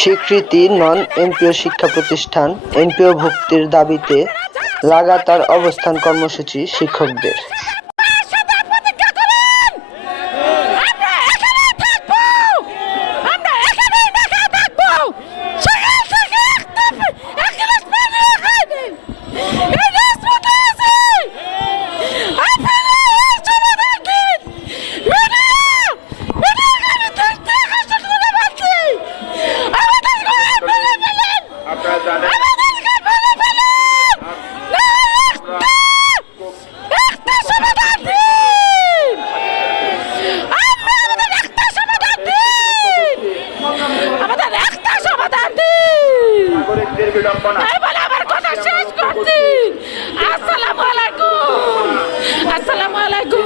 স্বীকৃতি non MPO শিক্ষা প্রতিষ্ঠান এমপিও ভুক্তির দাবিতে লাগাতার অবস্থান কর্মসূচি শিক্ষকদের। আসসালামু আলাইকুম।